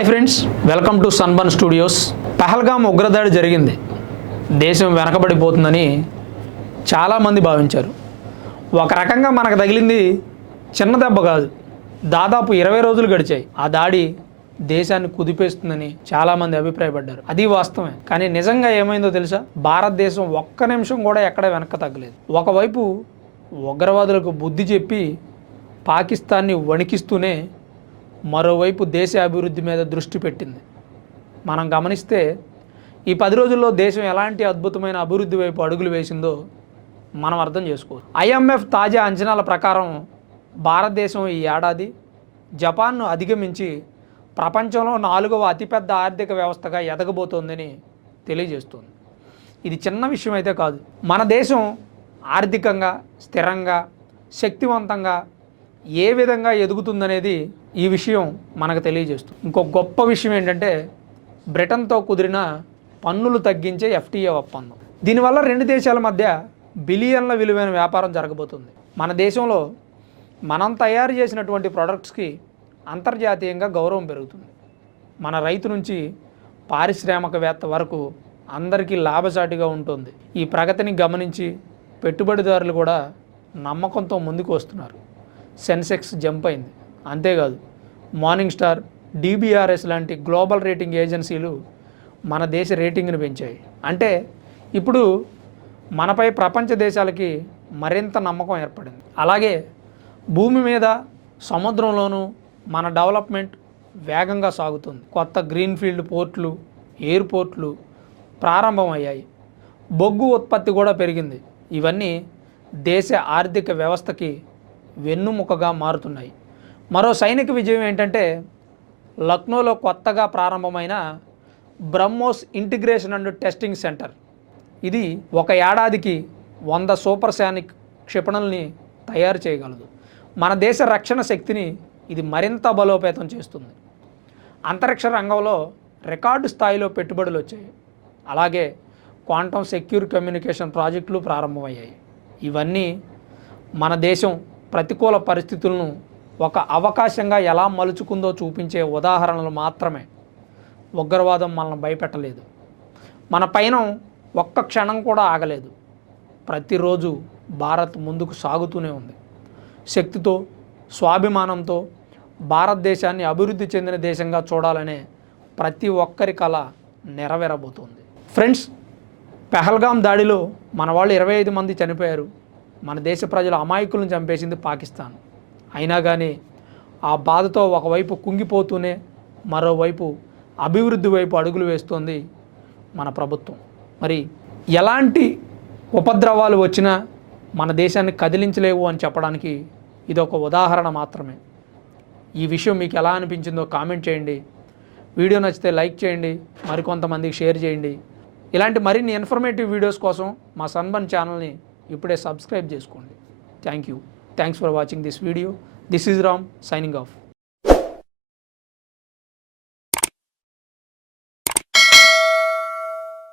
Hi friends welcome to Sunburn studios. Pahalgam ఉగ్రదాడి జరిగింది. దేశం వెనకబడిపోతుందని చాలామంది భావించారు. ఒక రకంగా మనకు తగిలింది చిన్న దెబ్బ కాదు. దాదాపు ఇరవై రోజులు గడిచాయి. ఆ దాడి దేశాన్ని కుదిపేస్తుందని చాలామంది అభిప్రాయపడ్డారు. అది వాస్తవమే. కానీ నిజంగా ఏమైందో తెలుసా? భారతదేశం ఒక్క నిమిషం కూడా ఎక్కడ వెనక తగ్గలేదు. ఒకవైపు ఉగ్రవాదులకు బుద్ధి చెప్పి పాకిస్తాన్ని వణికిస్తూనే మరోవైపు దేశ అభివృద్ధి మీద దృష్టి పెట్టింది. మనం గమనిస్తే ఈ పది రోజుల్లో దేశం ఎలాంటి అద్భుతమైన అభివృద్ధి వైపు అడుగులు వేసిందో మనం అర్థం చేసుకోవచ్చు. ఐఎంఎఫ్ తాజా అంచనాల ప్రకారం భారతదేశం ఈ ఏడాది జపాన్ను అధిగమించి ప్రపంచంలో నాలుగవ అతిపెద్ద ఆర్థిక వ్యవస్థగా ఎదగబోతోందని తెలియజేస్తుంది. ఇది చిన్న విషయం అయితే కాదు. మన దేశం ఆర్థికంగా స్థిరంగా శక్తివంతంగా ఏ విధంగా ఎదుగుతుందనేది ఈ విషయం మనకు తెలియజేస్తుంది. ఇంకో గొప్ప విషయం ఏంటంటే బ్రిటన్తో కుదిరిన పన్నులు తగ్గించే ఎఫ్టీఏ ఒప్పందం. దీనివల్ల రెండు దేశాల మధ్య బిలియన్ల విలువైన వ్యాపారం జరగబోతుంది. మన దేశంలో మనం తయారు చేసినటువంటి ప్రొడక్ట్స్కి అంతర్జాతీయంగా గౌరవం పెరుగుతుంది. మన రైతు నుంచి పారిశ్రామికవేత్త వరకు అందరికీ లాభసాటిగా ఉంటుంది. ఈ ప్రగతిని గమనించి పెట్టుబడిదారులు కూడా నమ్మకంతో ముందుకు వస్తున్నారు. సెన్సెక్స్ జంప్ అయింది. అంతేకాదు మార్నింగ్ స్టార్ డిబిఆర్ఎస్ లాంటి గ్లోబల్ రేటింగ్ ఏజెన్సీలు మన దేశ రేటింగ్ను పెంచాయి. అంటే ఇప్పుడు మనపై ప్రపంచ దేశాలకి మరింత నమ్మకం ఏర్పడింది. అలాగే భూమి మీద సముద్రంలోనూ మన డెవలప్మెంట్ వేగంగా సాగుతుంది. కొత్త గ్రీన్ఫీల్డ్ పోర్ట్లు ఎయిర్పోర్ట్లు ప్రారంభమయ్యాయి. బొగ్గు ఉత్పత్తి కూడా పెరిగింది. ఇవన్నీ దేశ ఆర్థిక వ్యవస్థకి వెన్నుముకగా మారుతున్నాయి. మరో సైనిక విజయం ఏంటంటే లక్నోలో కొత్తగా ప్రారంభమైన BrahMos integration and testing centre. ఇది ఒక ఏడాదికి వంద సూపర్ శానిక్ క్షిపణుల్ని తయారు చేయగలదు. మన దేశ రక్షణ శక్తిని ఇది మరింత బలోపేతం చేస్తుంది. అంతరిక్ష రంగంలో రికార్డు స్థాయిలో పెట్టుబడులు వచ్చాయి. అలాగే క్వాంటమ్ సెక్యూర్ కమ్యూనికేషన్ ప్రాజెక్టులు ప్రారంభమయ్యాయి. ఇవన్నీ మన దేశం ప్రతికూల పరిస్థితులను ఒక అవకాశంగా ఎలా మలుచుకుందో చూపించే ఉదాహరణలు మాత్రమే. ఉగ్రవాదం మనల్ని భయపెట్టలేదు. మన పైన ఒక్క క్షణం కూడా ఆగలేదు. ప్రతిరోజు భారత్ ముందుకు సాగుతూనే ఉంది. శక్తితో స్వాభిమానంతో భారతదేశాన్ని అభివృద్ధి చెందిన దేశంగా చూడాలనే ప్రతి ఒక్కరి కళ నెరవేరబోతోంది. ఫ్రెండ్స్ పెహల్గాం దాడిలో మన వాళ్ళు ఇరవై ఐదు మంది చనిపోయారు. మన దేశ ప్రజల అమాయకులను చంపేసింది పాకిస్తాన్. అయినా కానీ ఆ బాధతో ఒకవైపు కుంగిపోతూనే మరోవైపు అభివృద్ధి వైపు అడుగులు వేస్తోంది మన ప్రభుత్వం. మరి ఎలాంటి ఉపద్రవాలు వచ్చినా మన దేశాన్ని కదిలించలేవు అని చెప్పడానికి ఇది ఒక ఉదాహరణ మాత్రమే. ఈ విషయం మీకు ఎలా అనిపించిందో కామెంట్ చేయండి. వీడియో నచ్చితే లైక్ చేయండి. మరికొంతమందికి షేర్ చేయండి. ఇలాంటి మరిన్ని ఇన్ఫర్మేటివ్ వీడియోస్ కోసం మా సన్బన్ ఛానల్ని ఇప్పుడే సబ్స్క్రైబ్ చేసుకోండి. Thank you thanks for watching this video this is Ram signing off